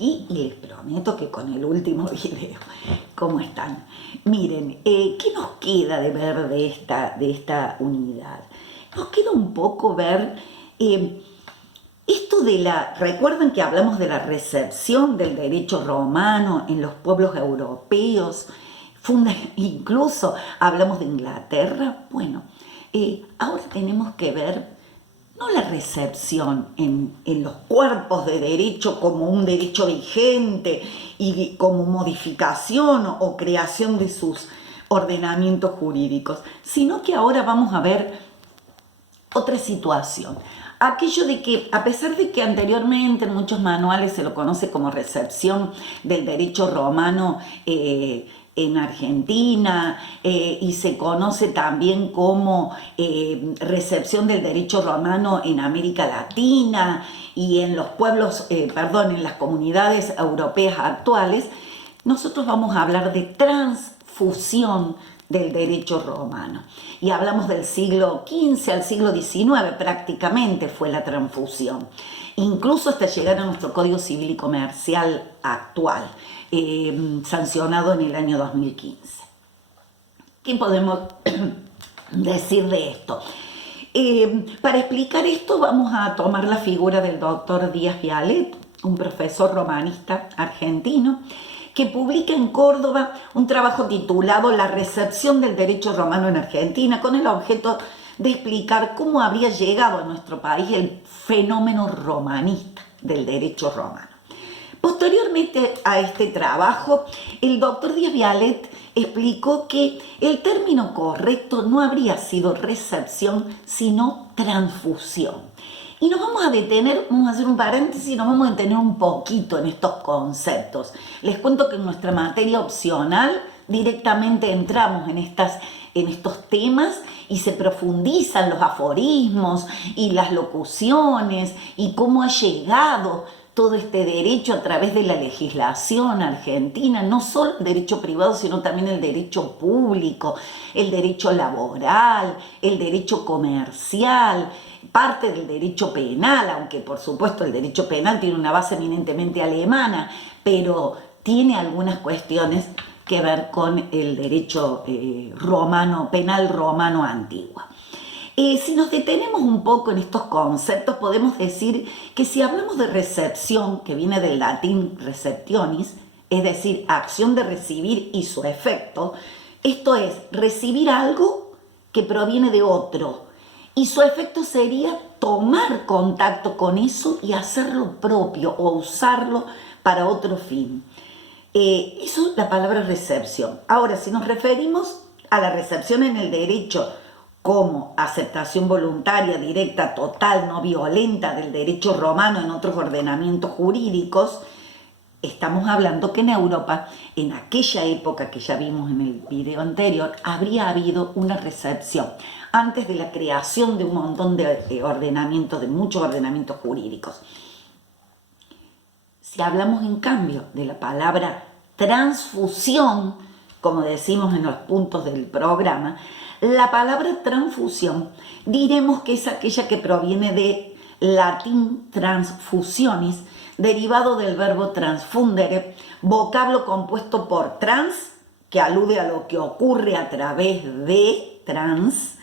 aquí y les prometo que con el último video. ¿Cómo están? Miren, ¿qué nos queda de ver de esta unidad? Nos queda un poco ver esto de recuerden que hablamos de la recepción del derecho romano en los pueblos europeos, incluso hablamos de Inglaterra. Bueno, ahora tenemos que ver no la recepción en los cuerpos de derecho como un derecho vigente y como modificación o creación de sus ordenamientos jurídicos, sino que ahora vamos a ver otra situación. Aquello de que, a pesar de que anteriormente en muchos manuales se lo conoce como recepción del derecho romano en Argentina y se conoce también como recepción del derecho romano en América Latina y en los pueblos, en las comunidades europeas actuales, nosotros vamos a hablar de transfusión del derecho romano. Y hablamos del siglo XV al siglo XIX, prácticamente fue la transfusión. Incluso hasta llegar a nuestro Código Civil y Comercial actual, sancionado en el año 2015. ¿Qué podemos decir de esto? Para explicar esto vamos a tomar la figura del doctor Díaz Vialet, un profesor romanista argentino, que publica en Córdoba un trabajo titulado La recepción del derecho romano en Argentina, con el objeto de explicar cómo habría llegado a nuestro país el fenómeno romanista del derecho romano. Posteriormente a este trabajo, el doctor Díaz Vialet explicó que el término correcto no habría sido recepción, sino transfusión. Y nos vamos a detener, vamos a hacer un paréntesis y nos vamos a detener un poquito en estos conceptos. Les cuento que en nuestra materia opcional directamente entramos en estos temas y se profundizan los aforismos y las locuciones y cómo ha llegado todo este derecho a través de la legislación argentina, no solo el derecho privado, sino también el derecho público, el derecho laboral, el derecho comercial, parte del derecho penal, aunque por supuesto el derecho penal tiene una base eminentemente alemana, pero tiene algunas cuestiones que ver con el derecho penal romano antiguo. Si nos detenemos un poco en estos conceptos, podemos decir que si hablamos de recepción, que viene del latín receptionis, es decir, acción de recibir y su efecto, esto es, recibir algo que proviene de otro, y su efecto sería tomar contacto con eso y hacerlo propio o usarlo para otro fin. Eso es la palabra recepción. Ahora, si nos referimos a la recepción en el derecho como aceptación voluntaria, directa, total, no violenta del derecho romano en otros ordenamientos jurídicos, estamos hablando que en Europa, en aquella época que ya vimos en el video anterior, habría habido una recepción antes de la creación de un montón de ordenamientos, de muchos ordenamientos jurídicos. Si hablamos en cambio de la palabra transfusión, como decimos en los puntos del programa, la palabra transfusión diremos que es aquella que proviene de latín transfusionis, derivado del verbo transfundere, vocablo compuesto por trans, que alude a lo que ocurre a través de trans,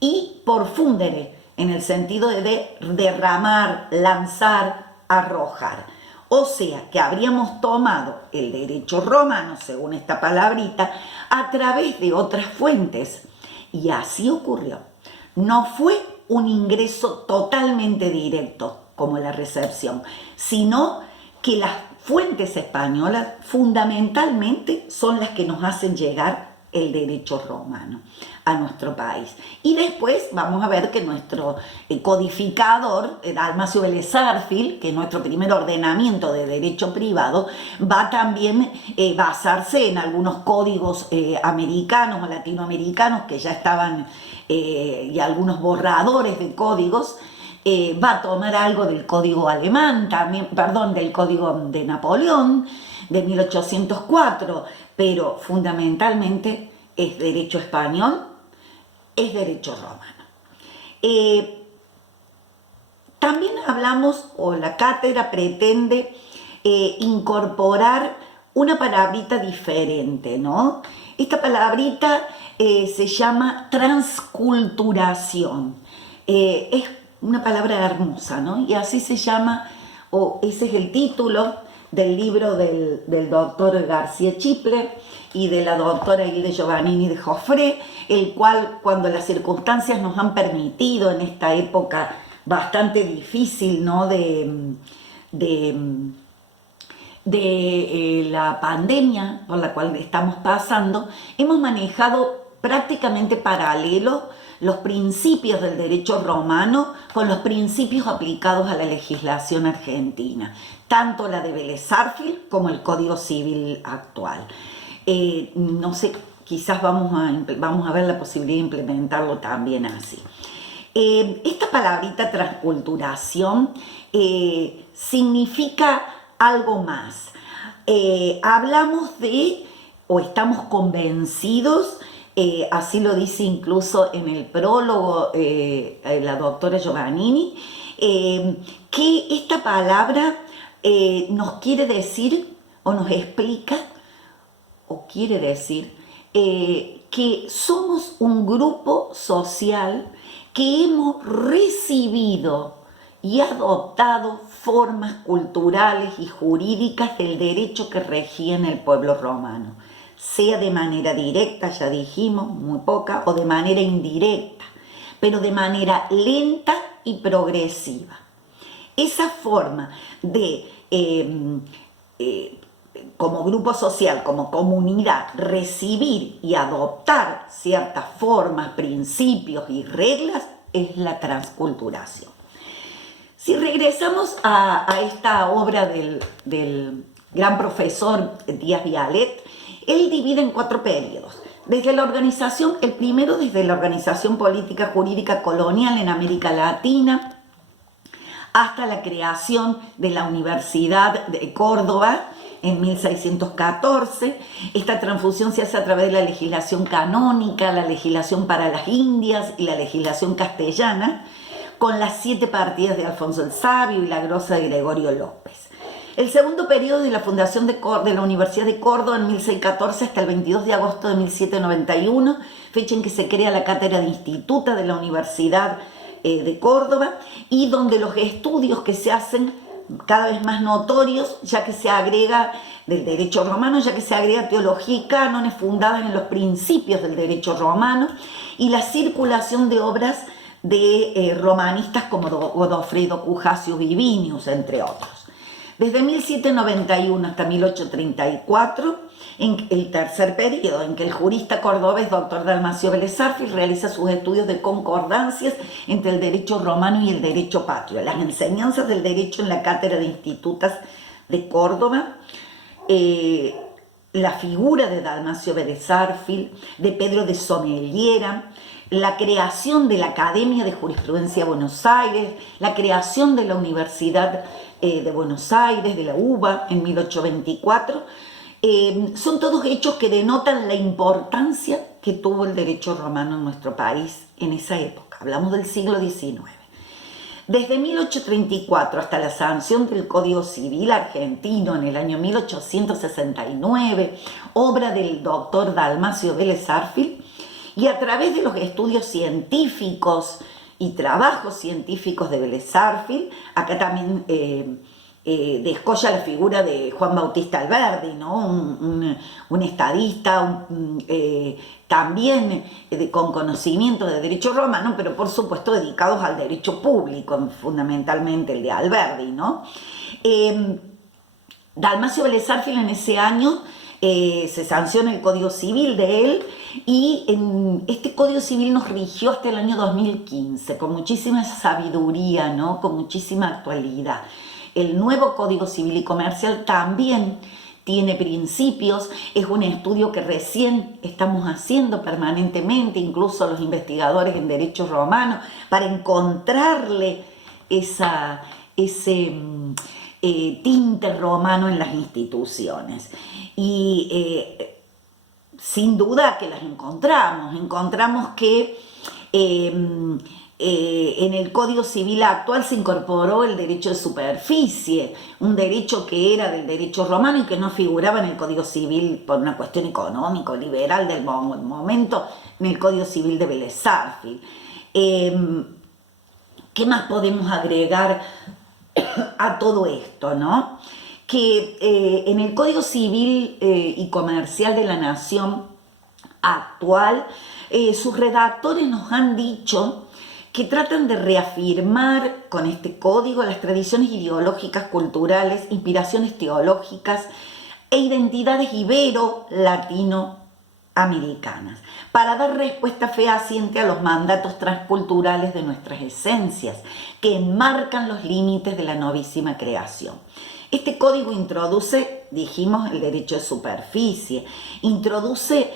y por fundere, en el sentido de derramar, lanzar, arrojar. O sea, que habríamos tomado el derecho romano, según esta palabrita, a través de otras fuentes. Y así ocurrió. No fue un ingreso totalmente directo, como la recepción, sino que las fuentes españolas fundamentalmente son las que nos hacen llegar el derecho romano a nuestro país. Y después vamos a ver que nuestro codificador, Dalmacio Vélez Sarsfield, que es nuestro primer ordenamiento de derecho privado, va también a basarse en algunos códigos americanos o latinoamericanos que ya estaban, y algunos borradores de códigos. Va a tomar algo del código alemán, también, del código de Napoleón, de 1804, pero fundamentalmente es derecho español, es derecho romano. También hablamos, o la cátedra pretende incorporar una palabrita diferente, ¿no? Esta palabrita se llama transculturación. Es una palabra hermosa, ¿no? Y así se llama, o ese es el título del libro del doctor García Chipler y de la doctora Hilde Giovannini de Joffre, el cual, cuando las circunstancias nos han permitido en esta época bastante difícil, ¿no? de la pandemia por la cual estamos pasando, hemos manejado prácticamente paralelo los principios del derecho romano con los principios aplicados a la legislación argentina, tanto la de Vélez Sarsfield como el Código Civil actual. No sé, quizás vamos a ver la posibilidad de implementarlo también así. Esta palabrita transculturación significa algo más. Hablamos de, o estamos convencidos, así lo dice incluso en el prólogo la doctora Giovannini, que esta palabra nos quiere decir o nos explica o quiere decir que somos un grupo social que hemos recibido y adoptado formas culturales y jurídicas del derecho que regían el pueblo romano, sea de manera directa, ya dijimos, muy poca, o de manera indirecta, pero de manera lenta y progresiva. Esa forma de, como grupo social, como comunidad, recibir y adoptar ciertas formas, principios y reglas es la transculturación. Si regresamos a esta obra del gran profesor Díaz Vialet, él divide en 4 periodos. Desde la organización, el primero desde la organización política jurídica colonial en América Latina, hasta la creación de la Universidad de Córdoba en 1614. Esta transfusión se hace a través de la legislación canónica, la legislación para las Indias y la legislación castellana, con las 7 partidas de Alfonso el Sabio y la grosa de Gregorio López. El segundo periodo de la fundación de la Universidad de Córdoba en 1614 hasta el 22 de agosto de 1791, fecha en que se crea la cátedra de Instituta de la Universidad de Córdoba, y donde los estudios que se hacen cada vez más notorios, ya que se agrega del derecho romano, ya que se agrega teología y cánones fundadas en los principios del derecho romano, y la circulación de obras de romanistas como Godofredo Cujacius Vivinius, entre otros. Desde 1791 hasta 1834, en el tercer periodo, en que el jurista cordobés doctor Dalmacio Vélez Sarsfield realiza sus estudios de concordancias entre el derecho romano y el derecho patrio, las enseñanzas del derecho en la cátedra de Institutas de Córdoba, la figura de Dalmacio Vélez Sarsfield, de Pedro de Somellera, la creación de la Academia de Jurisprudencia de Buenos Aires, la creación de la Universidad de Buenos Aires, de la UBA, en 1824, son todos hechos que denotan la importancia que tuvo el derecho romano en nuestro país en esa época. Hablamos del siglo XIX. Desde 1834 hasta la sanción del Código Civil argentino en el año 1869, obra del doctor Dalmacio Vélez Sarsfield, y a través de los estudios científicos y trabajos científicos de Vélez Sarsfield, acá también descolla la figura de Juan Bautista Alberdi, ¿no? un estadista, también con conocimiento de derecho romano, pero por supuesto dedicados al derecho público, fundamentalmente el de Alberdi, ¿no? Dalmacio Vélez Sarsfield en ese año se sanciona el Código Civil de él, y este Código Civil nos rigió hasta el año 2015, con muchísima sabiduría, ¿no? Con muchísima actualidad. El nuevo Código Civil y Comercial también tiene principios, es un estudio que recién estamos haciendo permanentemente, incluso los investigadores en derecho romano, para encontrarle ese tinte romano en las instituciones. Y sin duda que las encontramos que En el Código Civil actual se incorporó el derecho de superficie, un derecho que era del derecho romano y que no figuraba en el Código Civil por una cuestión económica, liberal del momento, en el Código Civil de Vélez Sarsfield. ¿Qué más podemos agregar a todo esto, no? Que en el Código Civil y Comercial de la Nación actual, sus redactores nos han dicho que tratan de reafirmar con este código las tradiciones ideológicas, culturales, inspiraciones teológicas e identidades ibero-latinoamericanas, para dar respuesta fehaciente a los mandatos transculturales de nuestras esencias, que enmarcan los límites de la novísima creación. Este código introduce, dijimos, el derecho de superficie, introduce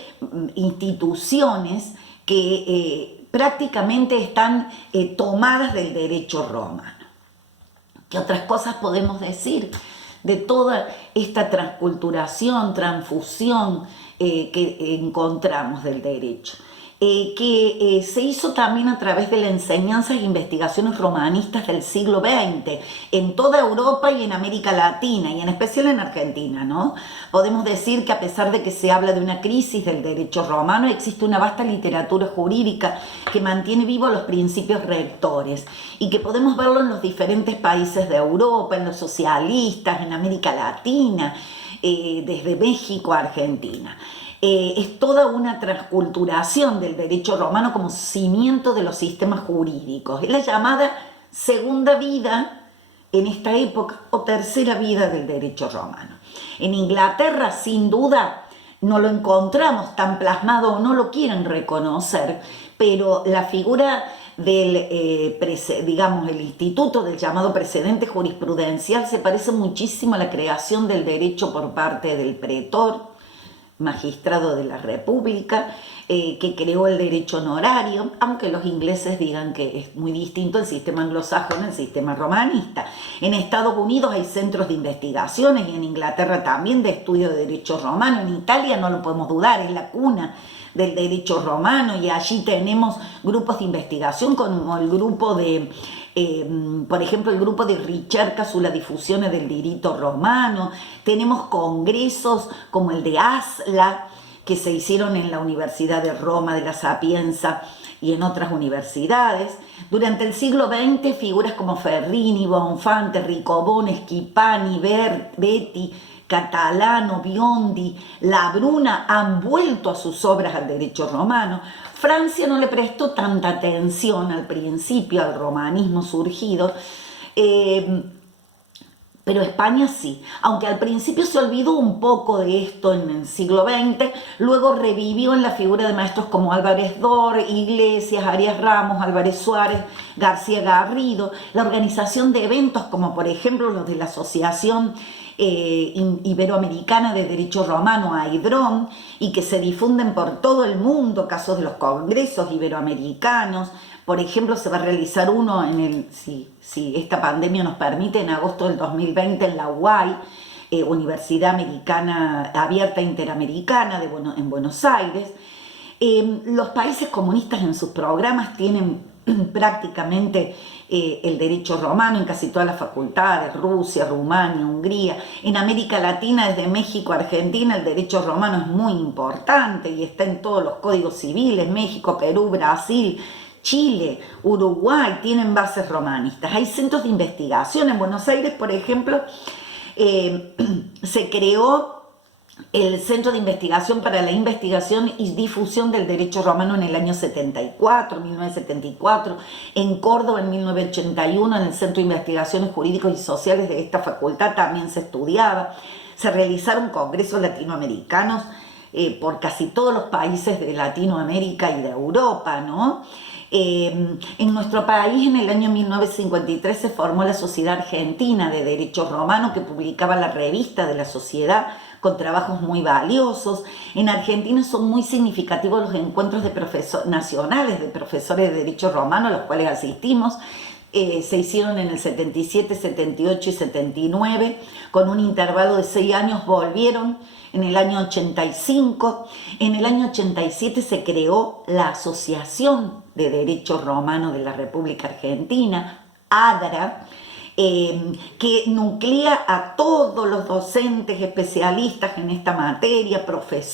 instituciones que prácticamente están tomadas del derecho romano. ¿Qué otras cosas podemos decir de toda esta transculturación, transfusión que encontramos del derecho? Que se hizo también a través de la enseñanza e investigaciones romanistas del siglo XX en toda Europa y en América Latina, y en especial en Argentina, ¿no? Podemos decir que a pesar de que se habla de una crisis del derecho romano, existe una vasta literatura jurídica que mantiene vivos los principios rectores y que podemos verlo en los diferentes países de Europa, en los socialistas, en América Latina, desde México a Argentina. Es toda una transculturación del derecho romano como cimiento de los sistemas jurídicos. Es la llamada segunda vida en esta época o tercera vida del derecho romano. En Inglaterra, sin duda, no lo encontramos tan plasmado o no lo quieren reconocer, pero la figura del, digamos, el instituto del llamado precedente jurisprudencial se parece muchísimo a la creación del derecho por parte del pretor, magistrado de la República, que creó el derecho honorario, aunque los ingleses digan que es muy distinto el sistema anglosajón al sistema romanista. En Estados Unidos hay centros de investigaciones y en Inglaterra también de estudio de derecho romano. En Italia no lo podemos dudar, es la cuna del derecho romano y allí tenemos grupos de investigación como el grupo de, por ejemplo, el grupo de ricerca sulla diffusione del diritto romano. Tenemos congresos como el de ASLA, que se hicieron en la Universidad de Roma de la Sapienza y en otras universidades. Durante el siglo XX, figuras como Ferrini, Bonfante, Riccoboni, Schipani, Betti, Catalano, Biondi, Labruna han vuelto a sus obras al derecho romano. Francia no le prestó tanta atención al principio al romanismo surgido, pero España sí, aunque al principio se olvidó un poco de esto en el siglo XX, luego revivió en la figura de maestros como Álvarez Dor, Iglesias, Arias Ramos, Álvarez Suárez, García Garrido, la organización de eventos como por ejemplo los de la Asociación Iberoamericana de Derecho Romano, AIDROM, y que se difunden por todo el mundo, casos de los congresos iberoamericanos. Por ejemplo, se va a realizar uno si esta pandemia nos permite, en agosto del 2020 en la UAI, Universidad Americana Abierta Interamericana en Buenos Aires. Los países comunistas en sus programas tienen prácticamente el derecho romano en casi todas las facultades, Rusia, Rumania, Hungría. En América Latina, desde México a Argentina, el derecho romano es muy importante y está en todos los códigos civiles. México, Perú, Brasil, Chile, Uruguay tienen bases romanistas. Hay centros de investigación. En Buenos Aires, por ejemplo, se creó el Centro de Investigación para la Investigación y Difusión del Derecho Romano en el año 1974, en Córdoba en 1981, en el Centro de Investigaciones Jurídicos y Sociales de esta facultad también se estudiaba. Se realizaron congresos latinoamericanos por casi todos los países de Latinoamérica y de Europa, ¿no? En nuestro país, en el año 1953, se formó la Sociedad Argentina de Derecho Romano, que publicaba la revista de la sociedad con trabajos muy valiosos. En Argentina son muy significativos los encuentros nacionales de profesores de Derecho Romano, a los cuales asistimos. se hicieron en el 77, 78 y 79, con un intervalo de 6 años volvieron en el año 85. En el año 87 se creó la Asociación de Derecho Romano de la República Argentina, ADRA, que nuclea a todos los docentes especialistas en esta materia, profesores,